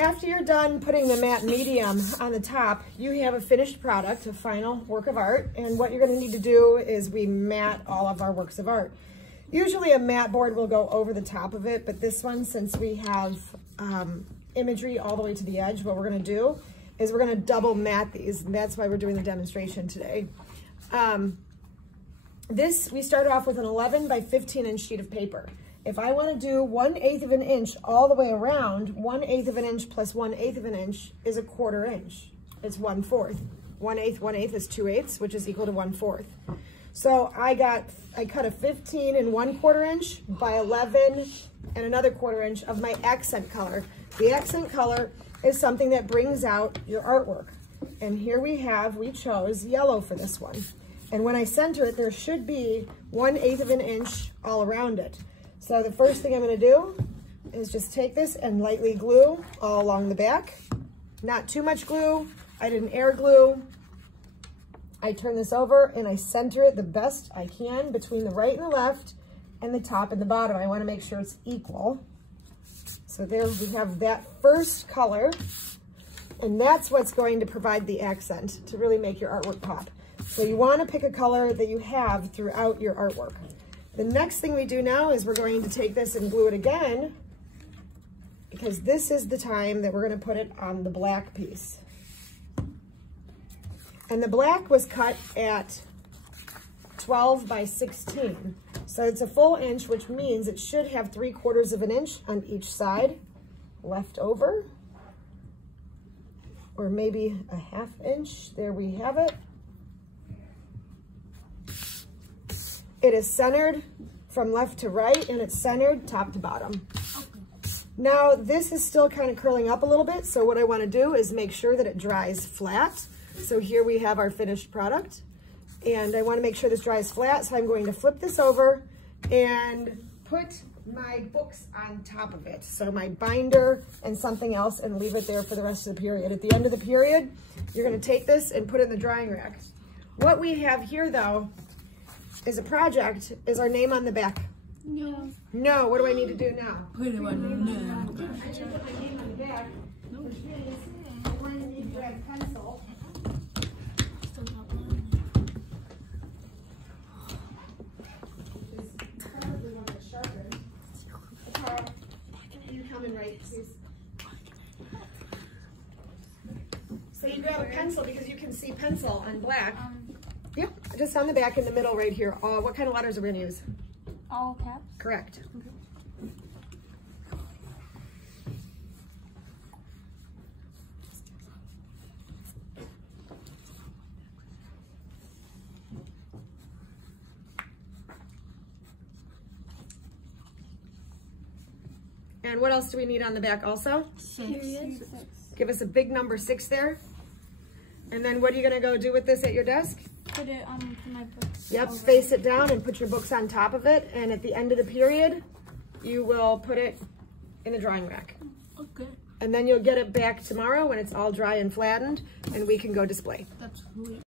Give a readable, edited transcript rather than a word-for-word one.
After you're done putting the matte medium on the top, you have a finished product, a final work of art. And what you're going to need to do is we matte all of our works of art. Usually a matte board will go over the top of it, but this one, since we have imagery all the way to the edge, what we're going to do is we're going to double matte these. And that's why we're doing the demonstration today. We started off with an 11 by 15 inch sheet of paper. If I want to do 1/8 of an inch all the way around, 1/8 of an inch plus 1/8 of an inch is a 1/4 inch. It's 1/4. 1/8 is 2/8, which is equal to 1/4. So I cut a 15 and 1/4 inch by 11 and another 1/4 inch of my accent color. The accent color is something that brings out your artwork. And here we chose yellow for this one. And when I center it, there should be 1/8 of an inch all around it. So the first thing I'm going to do is just take this and lightly glue all along the back. Not too much glue. I didn't air glue. I turn this over and I center it the best I can between the right and the left and the top and the bottom. I want to make sure it's equal. So there we have that first color, and that's what's going to provide the accent to really make your artwork pop. So you want to pick a color that you have throughout your artwork. The next thing we do now is we're going to take this and glue it again, because this is the time that we're going to put it on the black piece. And the black was cut at 12 by 16. So it's a full inch, which means it should have 3/4 of an inch on each side left over, or maybe a 1/2 inch. There we have it. It is centered from left to right, and it's centered top to bottom. Now, this is still kind of curling up a little bit, so what I want to do is make sure that it dries flat. So here we have our finished product, and I want to make sure this dries flat, so I'm going to flip this over and put my books on top of it. So my binder and something else, and leave it there for the rest of the period. At the end of the period, you're going to take this and put it in the drying rack. What we have here, though, is a project. Is our name on the back? No. No. What do I need to do now? Put it on the name. I should put my name on the back, which means I'm going to need to grab a pencil. You coming right, please. So you grab a pencil because you can see pencil on black. Yep, just on the back in the middle right here. What kind of letters are we going to use? All caps? Correct. Okay. And what else do we need on the back also? 6. Give us a big number 6 there. And then what are you going to go do with this at your desk? Put it on my books. Yep, face it down and put your books on top of it. And at the end of the period, you will put it in the drying rack. Okay. And then you'll get it back tomorrow when it's all dry and flattened, and we can go display. That's weird.